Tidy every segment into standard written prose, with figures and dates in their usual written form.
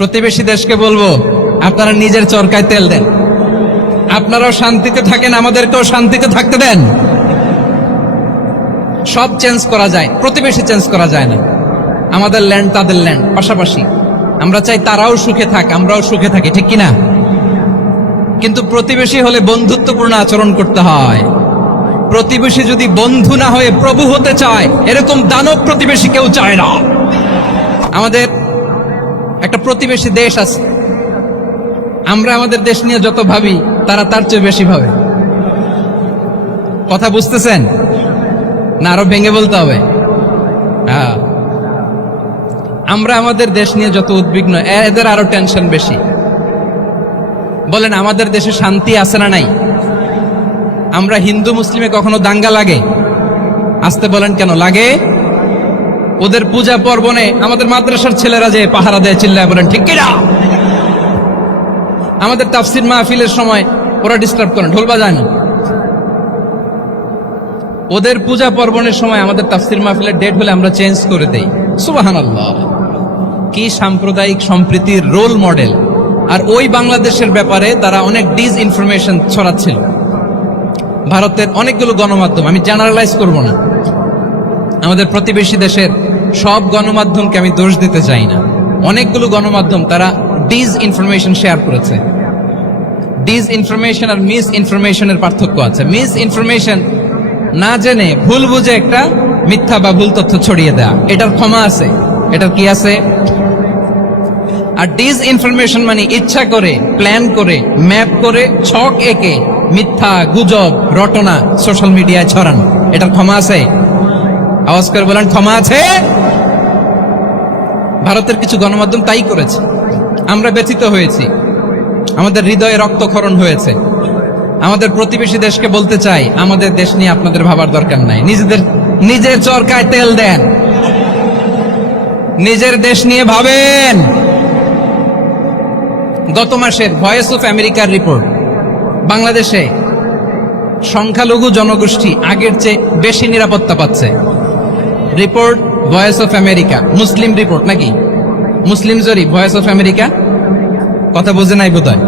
প্রতিবেশী দেশকে বলবো, আপনারা নিজের চরকায় তেল দেন, আপনারাও শান্তিতে থাকেন, আমাদেরকেও শান্তিতে থাকতে দেন। সব চেঞ্জ করা যায়, প্রতিবেশী চেঞ্জ করা যায় না। আমাদের ল্যান্ড তাদের ল্যান্ড, পাশাপাশি। আমরা চাই তারাও সুখে থাক, আমরাও সুখে থাকি, ঠিক কিনা? কিন্তু প্রতিবেশী হলে বন্ধুত্বপূর্ণ আচরণ করতে হয়। প্রতিবেশী যদি বন্ধু না হয়ে প্রভু হতে চায়, এরকম দানব প্রতিবেশী কেউ চায় না। আমাদের একটা প্রতিবেশী দেশ আছে, আমরা আমাদের দেশ নিয়ে যত ভাবি তারা তার চেয়ে বেশি ভাবে। কথা বুঝতেছেন না? আরো ভেঙে বলতে হবে। হ্যাঁ, আমরা আমাদের দেশ নিয়ে যত উদ্বিগ্ন, এদের আরো টেনশন বেশি। বলেন, আমাদের দেশে শান্তি আছে না নাই? আমরা হিন্দু মুসলিমে কখনো দাঙ্গা লাগে? আসতে বলেন, কেন লাগে? ওদের পূজা পার্বণে আমাদের মাদ্রাসার ছেলেরা যে পাহারা দেয়, চিল্লায় বলেন ঠিক কিনা? আমাদের তাফসির মাহফিলের সময় ওরা ডিস্টার্ব করেন, ঢোল বাজায় না। ওদের পূজা পার্বণের সময় আমাদের তাফসির মাহফিলের ডেট হলে আমরা চেঞ্জ করে দেই। সুবহানাল্লাহ, কি সাম্প্রদায়িক সম্প্রীতির রোল মডেল। আর ওই বাংলাদেশের ব্যাপারে তারা অনেক ডিসইনফরমেশন ছড়াচ্ছিল। ভারতের অনেকগুলো গণমাধ্যম, আমি জেনারেলাইজ করব না, আমাদের প্রতিবেশী দেশের সব গণমাধ্যমকে আমি দোষ দিতে চাই না। অনেকগুলো গণমাধ্যম তারা ডিসইনফরমেশন শেয়ার করেছে। ডিসইনফরমেশন আর মিস ইনফরমেশনের পার্থক্য আছে। মিস ইনফরমেশন না জেনে ভুল বুঝে একটা মিথ্যা বা ভুল তথ্য ছড়িয়ে দেয়া, এটার ক্ষমা আছে, এটার কি আছে? আর ডিসইনফরমেশন মানে ইচ্ছা করে, প্ল্যান করে, ম্যাপ করে, ছক এঁকে মিথ্যা, গুজব, রটনা সোশ্যাল মিডিয়ায় ছড়ানো, এটার ক্ষমা আছে? আওয়াজ করে বলেন, ক্ষমা আছে? ভারতের কিছু গণমাধ্যম তাই করেছে। আমরা ব্যথিত হয়েছি, আমাদের হৃদয়ে রক্তক্ষরণ হয়েছে। আমাদের প্রতিবেশী দেশকে বলতে চাই, আমাদের দেশ নিয়ে আপনাদের ভাবার দরকার নাই। নিজের চরকায় তেল দেন, নিজের দেশ নিয়ে ভাবেন। গত মাসের ভয়েস অফ আমেরিকার রিপোর্ট, বাংলাদেশে সংখ্যালঘু জনগোষ্ঠী আগের চেয়ে বেশি নিরাপত্তা পাচ্ছে। Report voice of America, Muslim report নাকি? মুসলিম জরিপ, ভয়েস অফ আমেরিকা। কথা বুঝে নাই বোধহয়।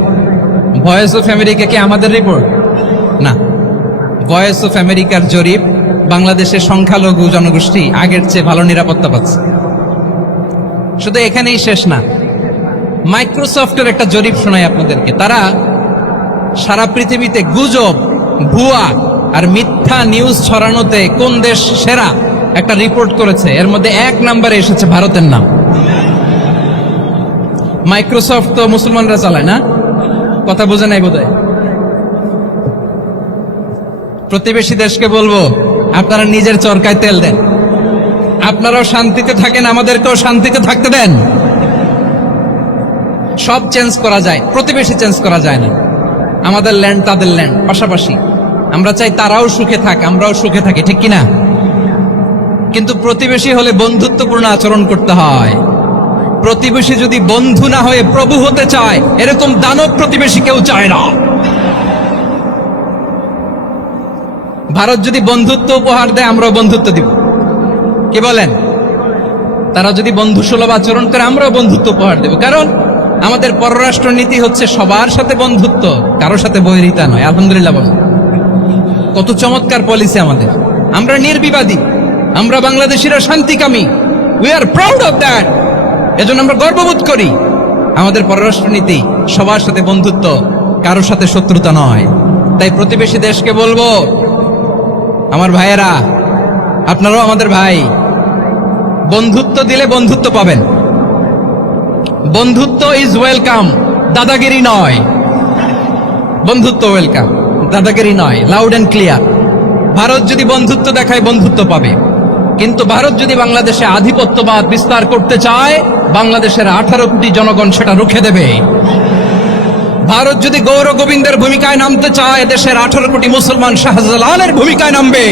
ভয়েস অফ আমেরিকা কি আমাদের রিপোর্ট? না, ভয়েস অফ আমেরিকার জরিপ, বাংলাদেশের সংখ্যালঘু জনগোষ্ঠী আগের চেয়ে ভালো নিরাপত্তা পাচ্ছে। শুধু এখানেই শেষ না, মাইক্রোসফটের একটা জরিপ শোনাই আপনাদেরকে। তারা সারা পৃথিবীতে গুজব, ভুয়া আর মিথ্যা নিউজ ছড়ানোতে কোন দেশ সেরা একটা রিপোর্ট করেছে। এর মধ্যে 1 নম্বরে এসেছে ভারতের নাম। মাইক্রোসফট তো মুসলমানরা চালায় না? কথা বোঝে নাই বোধহয়। প্রতিবেশী দেশকে বলবো, আপনারা নিজের চরকায় তেল দেন, আপনারাও শান্তিতে থাকেন, আমাদেরকেও শান্তিতে থাকতে দেন। সব চেঞ্জ করা যায়, প্রতিবেশী চেঞ্জ করা যায় না। আমাদের ল্যান্ড তাদের ল্যান্ড, পাশাপাশি। আমরা চাই তারাও সুখে থাক, আমরাও সুখে থাকি, ঠিক কিনা? কিন্তু প্রতিবেশী হলে বন্ধুত্বপূর্ণ আচরণ করতে হয়। প্রতিবেশী যদি বন্ধু না হয়ে প্রভু হতে চায়, এরকম দানব প্রতিবেশী কেউ চায় না। ভারত যদি বন্ধুত্ব উপহার দেয়, আমরাও বন্ধুত্ব দিব। কি বলেন? তারা যদি বন্ধুসুলভ আচরণ করে, আমরাও বন্ধুত্ব উপহার দেব। কারণ আমাদের পররাষ্ট্র নীতি হচ্ছে সবার সাথে বন্ধুত্ব, কারোর সাথে বৈরিতা নয়। আলহামদুলিল্লাহ বলেন, কত চমৎকার পলিসি আমাদের। আমরা নির্বিবাদী, আমরা বাংলাদেশিরা শান্তিকামী। We are proud of that. এজন্য আমরা গর্ববোধ করি। আমাদের পররাষ্ট্র নীতি সবার সাথে বন্ধুত্ব, কারোর সাথে শত্রুতা নয়। তাই প্রতিবেশী দেশকে বলবো, আমার ভাইয়েরা, আপনারাও আমাদের ভাই। বন্ধুত্ব দিলে বন্ধুত্ব পাবেন। বন্ধুত্ব ইজ ওয়েলকাম, দাদাগিরি নয়। বন্ধুত্ব ওয়েলকাম, দাদাগিরি নয়। Loud and clear. ভারত যদি বন্ধুত্ব দেখায়, বন্ধুত্ব পাবে। কিন্তু ভারত যদি বাংলাদেশে আধিপত্যবাদ বিস্তার করতে চায়, বাংলাদেশের 18 কোটি জনগণ সেটা রুখে দেবে। ভারত যদি গৌর গোবিন্দের ভূমিকায় নামতে চায়, দেশের 18 কোটি মুসলমান শাহজালালের ভূমিকায় নামবে।